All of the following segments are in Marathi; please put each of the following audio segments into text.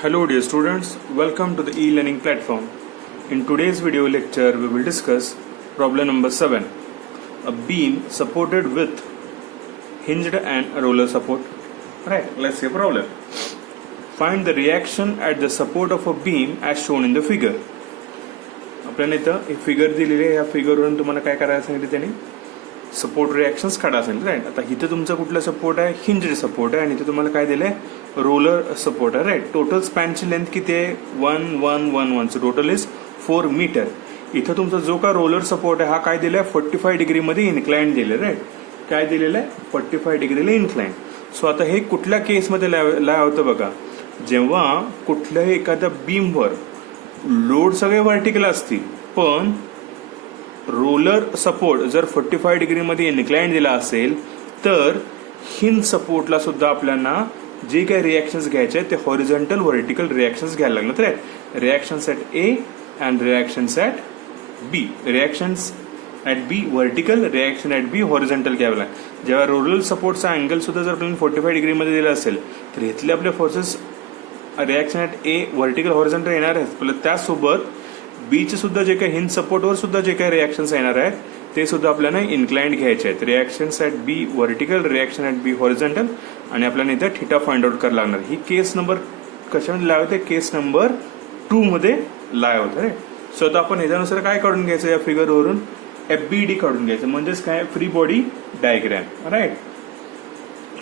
Hello dear students, welcome to the e-learning platform. In today's video lecture we will discuss problem number 7. A beam supported with hinged and roller support. Right, let's see a problem. Find the reaction at the support of a beam as shown in the figure. आपल्याला इथं एक फिगर दिलेली आहे. या फिगरवरून तुम्हाला काय करायला सांगितलं त्याने सपोर्ट रिॲक्शन्स काढा सांगितलं. राईट, आता इथं तुमचा कुठला सपोर्ट आहे? हिंज्ड सपोर्ट आहे आणि इथं तुम्हाला काय दिलंय? रोलर सपोर्ट आहे. राईट, टोटल स्पॅनची लेंथ किती आहे? 1111. So total is 4 metre. इथं तुमचा जो का रोलर सपोर्ट आहे हा काय दिलाय? 45 डिग्रीमध्ये इन्क्लाइन दिले. राईट, काय दिलेलं आहे? 45 डिग्रीला इन्क्लाइन. सो आता हे कुठल्या केसमध्ये लाय होतं बघा, जेव्हा कुठल्याही एखाद्या बीमवर लोड सगळे व्हर्टिकल असतील पण रोलर सपोर्ट जर 45 डिग्रीमध्ये इन्क्लाइन दिला असेल तर हिंज सपोर्टला सुद्धा आपल्याला जे काही रिॲक्शन्स घ्यायचे ते हॉरिझॉन्टल व्हर्टिकल रिॲक्शन्स घ्यायला लागणार. Right, reactions at A and reactions at B. Reactions at B vertical, reaction at B horizontal घ्यावं लागेल. जेव्हा रोलर सपोर्टचा अँगल सुद्धा जर आपल्याला 45 डिग्रीमध्ये दिला असेल तर इथले आपले forces reaction at a vertical horizontal येणार आहेत. त्यासोबत बीचे सुद्धा जे काही हिंज सपोर्टवर सुद्धा जे काही रिॲक्शन्स येणार आहेत ते सुद्धा आपल्याला इन्क्लाइंड घ्यायचे आहेत. Reactions at B vertical, reaction at B horizontal आणि आपल्याला इथे थिटा फाइंड आउट करायला लागणार. ही केस नंबर कशामध्ये लाय होते? केस नंबर 2 मध्ये लाय होतं. रे सो आता आपण ह्याच्यानुसार काय काढून घ्यायचं? या फिगरवरून FBD काढून घ्यायचं, म्हणजेच काय? Free body diagram. Right,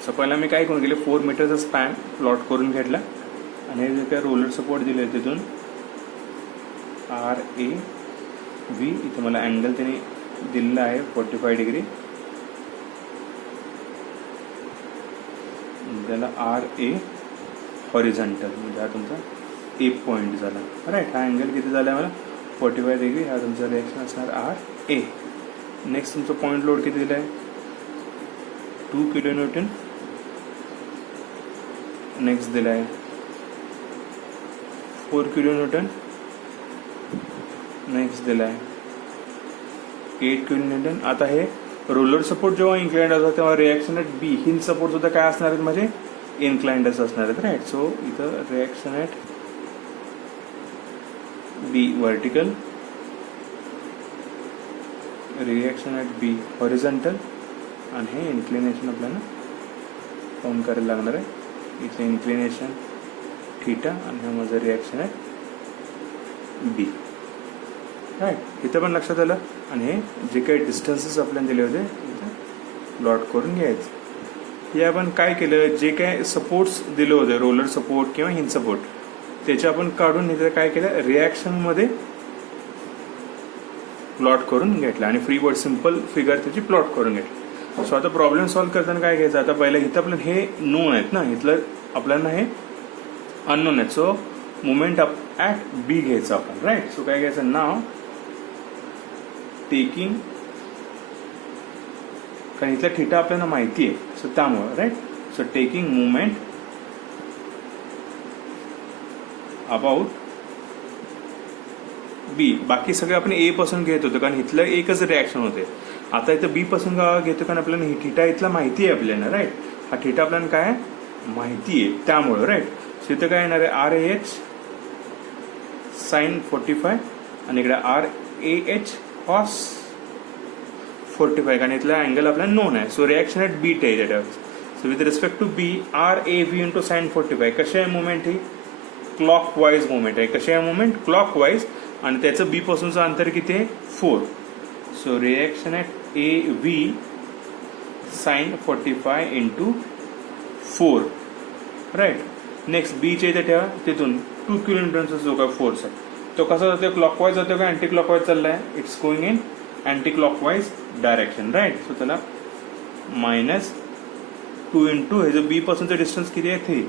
so पहिला मी काय करून गेले 4 मीटरचा स्पॅन प्लॉट करून घेतला आणि जे काय रोलर सपोर्ट दिले तिथून RA V इथं मला अँगल त्याने दिलेला आहे 45 डिग्री. त्याला RA हॉरिझॉन्टल म्हणजे हा तुमचा A पॉइंट झाला. राईट, हा अँगल किती झाला मला? 45 डिग्री. हा तुमचा रिॲक्शन असणार RA. नेक्स्ट तुमचा पॉइंट लोड किती दिला आहे? 2 किलो न्यूटन. नेक्स्ट दिला आहे 4 किलो न्यूटन. नेक्स्ट दिला आहे 8 किलो न्यूटन. आता हे रोलर सपोर्ट जेव्हा इन्क्लाइंड असतात तेव्हा reaction at B hinge support सुद्धा काय असणार आहेत? म्हणजे इन्क्लाइंडच असणार आहेत. राईट, सो इथं reaction at B vertical, reaction at B horizontal आणि हे इन्क्लिनेशन आपल्याला फाउंड करायला लागणार आहे. इथे इन्क्लिनेशन थीटा आणि हा माझा रिॲक्शन ॲट बी. राईट, इथं पण लक्षात आलं. आणि हे जे काही डिस्टन्सेस आपल्याला दिले होते इथं प्लॉट करून घ्यायचं. हे आपण काय केलं? जे काय सपोर्ट्स दिले होते रोलर सपोर्ट किंवा हिंज सपोर्ट त्याचे आपण काढून इथं काय केलं? रिॲक्शनमध्ये प्लॉट करून घेतला आणि फ्री बॉडी सिम्पल फिगर त्याची प्लॉट करून घेतली. सो आता प्रॉब्लेम सॉल्व्ह करताना काय घ्यायचं? आता पहिलं इथं आपल्याला हे नोन आहेत ना, इथलं आपल्याला हे अननोन आहेत. सो मुवमेंट ॲट बी घ्यायचं आपण. राईट, सो काय घ्यायचं? नाव टेकिंग, कारण इथला थिटा आपल्याला माहिती आहे सो त्यामुळे. Right, so taking movement about B. बाकी सगळे आपण ए पासून घेत होतो कारण इथलं एकच रिॲक्शन होते. आता इथं बी पासून घेतो कारण आपल्याला ही थिटा इथला माहिती आहे आपल्याला. राईट, हा थिटा आपल्याला काय माहिती आहे त्यामुळे. राईट, सो इथं काय येणार आहे? RAH साइन 45 आणि इकडे RAH cos 45 कारण इथला अँगल आपल्याला नोन आहे. सो रिॲक्शन ॲट बी टेज. So with respect to B RAV into sine 45. कशी आहे मुवमेंट? ही क्लॉकवाईज मुवमेंट आहे. कशी आहे मुवमेंट? क्लॉकवाईज. आणि त्याचं बी पासूनचं अंतर किती आहे? 4. So reaction at AV sine 45 into 4. Right, next बीच्या इथे ठेवा. तिथून 2 किलो न्यूटनचा जो काय फोर्स आहे तो कसा जातो? क्लॉकवाईज जातो का अँटी क्लॉकवाईज चाललाय? It's going in anti clockwise direction. Right, so त्याला -2 इंटू हे जो बी पासूनचं डिस्टन्स किती आहे? 3.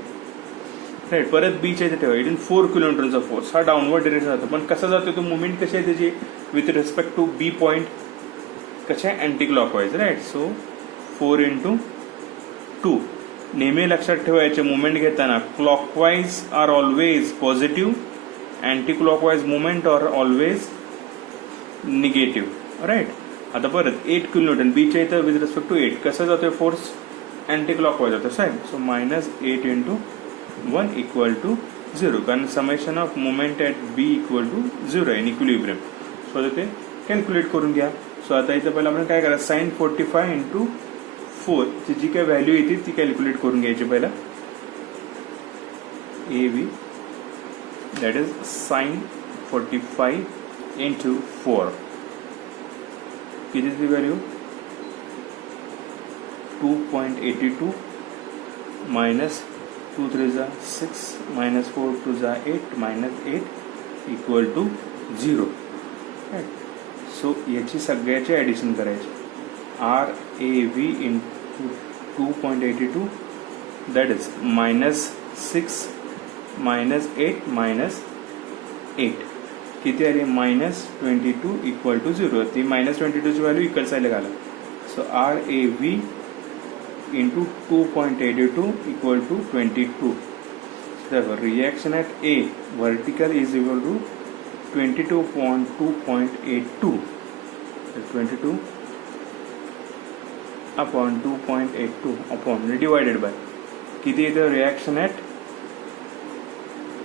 राईट, परत बीच्या इथे ठेवा. इथून 4 किलो न्यूटनचा फोर्स हा डाऊनवर्ड डिरेक्शन जातो. पण कसा जातो तो? मुवमेंट कशी आहे त्याची with respect to B point? कशा आहे? Anti clockwise. Right, so 4 into 2. नेहमी लक्षात ठेवायचे मुवमेंट घेताना clockwise are always positive, anti clockwise moment are always negative. Right, आता परत 8 किलो न्यूटन बीच्या इथं विथ रिस्पेक्ट टू 8 कसं जातोय फोर्स? अँटी क्लॉकवाईज होतं साहेब. सो -8 into 1 equal to 0, कारण summation of moment at B equal to 0 आहे इन इक्विलिब्रियम. सो आता ते कॅल्क्युलेट करून घ्या. सो आता इथं पहिलं आपण काय करायचं, साइन 45 इंटू 4 ची जी काय व्हॅल्यू येते ती कॅल्क्युलेट करून घ्यायची पहिला. AV that is sin 45 into 4. It is the value 2.82 minus 2 3 is 6 minus 4 2 is 8 minus 8 equal to 0. Right. So याची सगळ्याची ॲडिशन करायची. RAV into 2.82 that is minus 6 minus 8 minus 8 किती आली, -22 इक्वल टू 0. ती -22 ची व्हॅल्यू इक्वल साईडला घाला. So RAV into 2.82 equal to 22. Therefore reaction at A vertical is equal to 22.2.82. 22 upon 2.82 upon divided by किती येतं, reaction at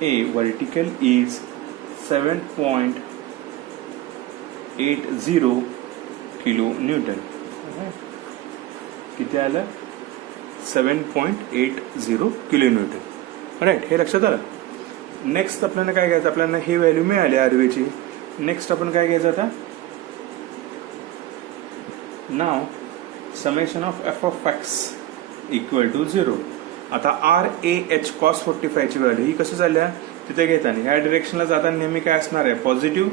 A vertical is 7.80 kilo Newton. किती आलं, 7.80 किलो न्यूटन. राईट, हे लक्षात आलं. नेक्स्ट आपल्याला काय घ्यायचं, आपल्याला हे व्हॅल्यू मिळाली आरवीची. नेक्स्ट आपण काय घ्यायचं आता, नाव summation of F of X equal to 0. आता RAH cos 45 ची व्हॅल्यू ही कशी झाल्या, तिथे घेताना ह्या डिरेक्शनला जाताना नेहमी काय असणार आहे, पॉझिटिव्ह,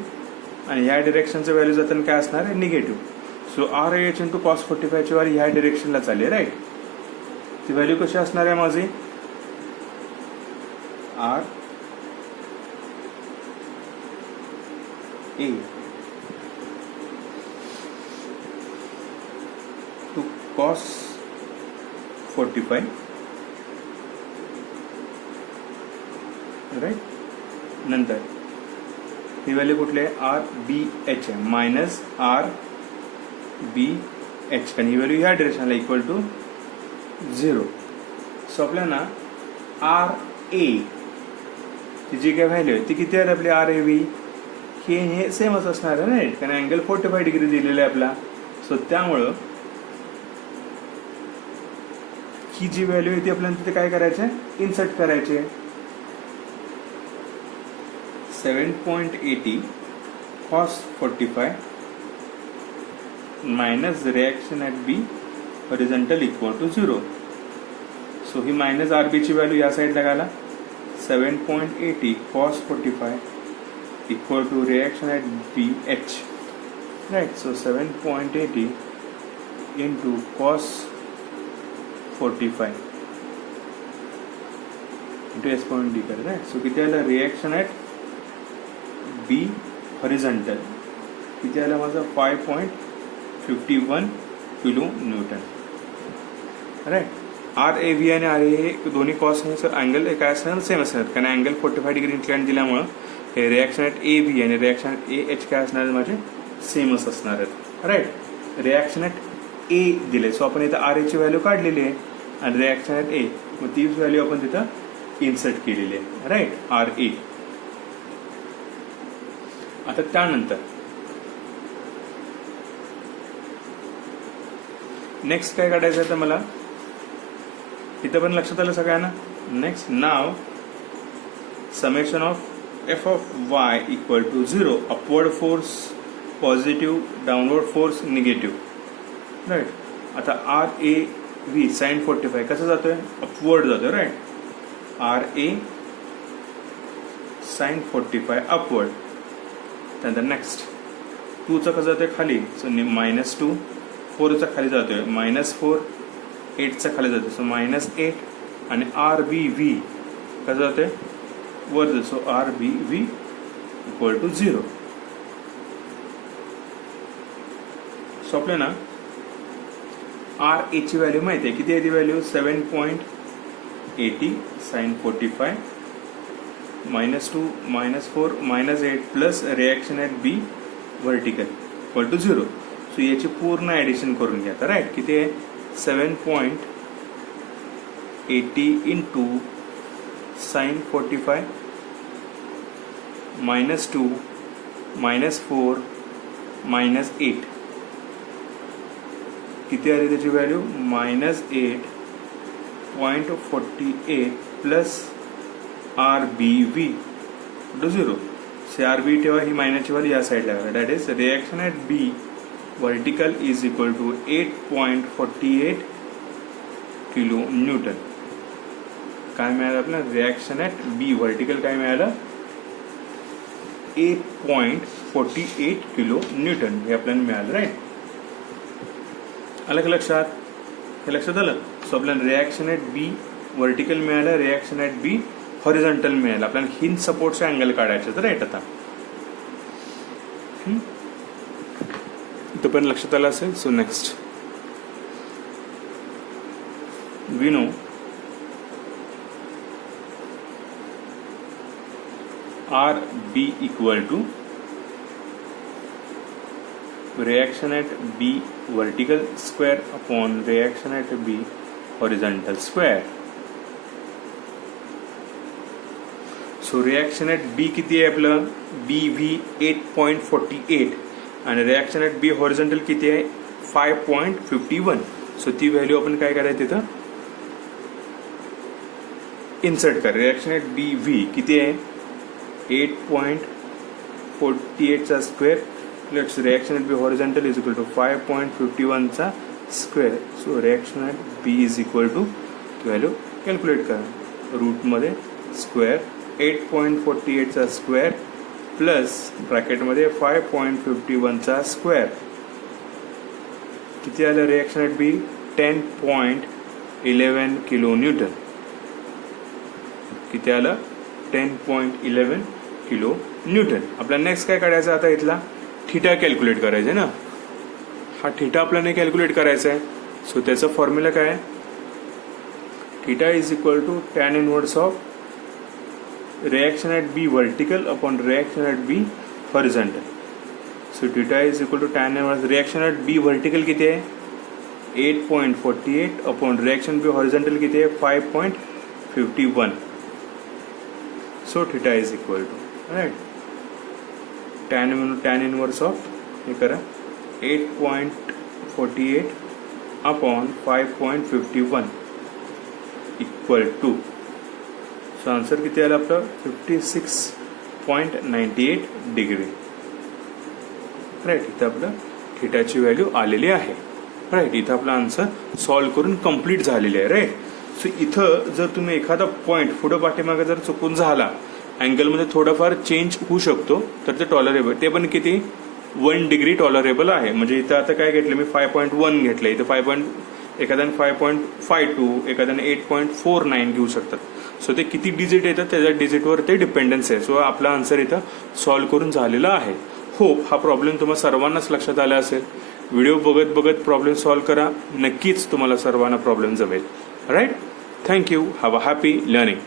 आणि ह्या डिरेक्शनचं व्हॅल्यू जाताना काय असणार आहे, negative. So RAH into cos 45 ची व्हॅल्यू ह्या डिरेक्शनला चालली, राईट. ती व्हॅल्यू कशी असणार आहे माझी, RA टू cos 45, राईट. नंतर ही व्हॅल्यू कुठली आहे, RBH आहे, मायनस RBH, कारण ही व्हॅल्यू ह्या डिरेक्शनला इक्वल टू 0. सो आपल्याला RA ची जी काय व्हॅल्यू आहे ती किती आहे आपली, RAV हे सेमच असणार आहे, राईट, कारण अँगल 45 डिग्री दिलेला आहे आपला. सो त्यामुळं ही जी व्हॅल्यू आहे ती आपल्याला तिथे काय करायचं आहे, इन्सर्ट करायची आहे. 7.80 cos 45 minus reaction at B horizontal equal to 0. So he minus RB ची व्हॅल्यू या साईडला घाला. 7.80 cos 45 equal to reaction at BH, right. So 7.80 into cos 45 into S.D कर, right. So किती आलं, रिएक्शन ॲट B हॉरिझॉन्टल किती आलं माझं, 5.51 किलो न्यूटन, राईट. RAV आणि RA हे दोन्ही कॉस हे अँगल काय असणार, सेम असणार, कारण अँगल 45 डिग्री इन्क्लाइन दिल्यामुळं हे रिॲक्शन ॲट AB आणि रिॲक्शन ॲट AH काय असणार माझे, सेमच असणार आहेत, राईट. रिॲक्शन ॲट A दिले, सो आपण इथं RA ची व्हॅल्यू काढलेली आहे, आणि रिॲक्शन ॲट A मग तीच व्हॅल्यू आपण तिथं इन्सर्ट केलेली आहे, राईट, RA. आता त्यानंतर नेक्स्ट काय काढायचं आहे मला, इथं पण लक्षात आलं सगळ्यांना. नेक्स्ट नाव summation of F of Y equal to 0, upward force positive, downward force negative, right. आता RAV साइन 45 कसं जातोय, अपवर्ड जातोय, राईट. RA sine 45 upward. त्यानंतर नेक्स्ट 2चा कसं जातोय खाली, सो -2, 4चा खाली जातोय, -4, 8चा खाली जातोय, सो -8, आणि RBV कसं जातोय, वर जातो, so RBV equal to 0. So आपल्याला RA ची व्हॅल्यू माहिती आहे, किती आहे ती value, 7.80 sine 45 -2 -4 -8 plus reaction at B vertical equal to 0. So याची पूर्ण ॲडिशन करून घ्या, राईट. किती आहे, 7.80 इंटू साइन 45 -2 -4 -8 किती आली त्याची value -8.48 plus RBV to 0. RB ठेवा, ही मायनसची व्हॅल्यू या साईडला करा. That is reaction at B vertical is equal to 8.48 kilo newton. काय मिळालं आपल्याला रिॲक्शन ॲट B वर्टिकल काय मिळालं 8.48 किलो न्यूटन हे आपल्याला मिळालं. राईट, आलं का लक्षात? हे लक्षात आलं. सो आपल्याला रिॲक्शन ॲट B वर्टिकल मिळालं, रिॲक्शन ॲट B हॉरिझॉन्टल मिळालं. आपल्याला हिंज सपोर्टचा अँगल काढायचं तर राईट. आता इथं पण लक्षात आलं असेल. So next we know RB equal to reaction at B vertical square upon reaction at B horizontal square. So reaction at B किती आहे आपलं BV 8.48 आणि reaction at B horizontal किती आहे 5.51. सो ती व्हॅल्यू आपण काय करायचं तिथं इन्सर्ट कर. रिॲक्शन ॲट BV किती आहे 8.48 चा square plus reaction at B horizontal is equal to 5.51 चा square. So reaction at B is equal to value calculate करा. रूटमध्ये स्क्वेअर 8.48 चा स्क्वेअर प्लस ब्रॅकेटमध्ये 5.51 चा स्क्वेअर किती आलं reaction at B 10.11 kilo Newton. किती आलं 10.11 किलो न्यूटन. आपल्याला नेक्स्ट काय काढायचं आता इथला थीटा कॅल्क्युलेट करायचं आहे ना. हा थीटा आपल्याला कॅल्क्युलेट करायचा आहे. सो त्याचं फॉर्म्युला काय आहे theta is equal to tan inverse of reaction at B vertical upon reaction at B horizontal. So theta is equal to tan inverse reaction at B vertical किती आहे 8.48 अपॉन रिॲक्शन B हॉरिझॉन्टल किती आहे 5.51. So theta is equal to right tan inverse of हे करा 8.48 upon 5.51 equal to. So answer किती आलं आपलं 56.98 डिग्री. राईट, इथं आपलं थीटाची व्हॅल्यू आलेली आहे. राईट, इथं आपला आन्सर सॉल्व्ह करून कंप्लीट झालेली आहे. राईट, सो इथं जर तुम्ही एखादा पॉईंट पुढं पाठीमागे जर चुकून झाला अँगलमध्ये थोडाफार चेंज होऊ शकतो तर ते टॉलरेबल, ते पण किती 1 डिग्री टॉलरेबल आहे. म्हणजे इथं आता काय घेतलं मी 5.1 घेतलं, इथं 5. एखाद्याने 5.52 एखाद्याने 8.49 घेऊ शकतात. सो ते किती डिजिट येतात त्याच्या डिजिटवर ते डिपेंडन्स आहे. सो आपला आन्सर इथं सॉल्व्ह करून झालेला आहे. होप हा प्रॉब्लेम तुम्हाला सर्वांनाच लक्षात आला असेल. व्हिडिओ बघत बघत प्रॉब्लेम सॉल्व्ह करा, नक्कीच तुम्हाला सर्वांना प्रॉब्लेम जमेल. Right, thank you. Have a happy learning.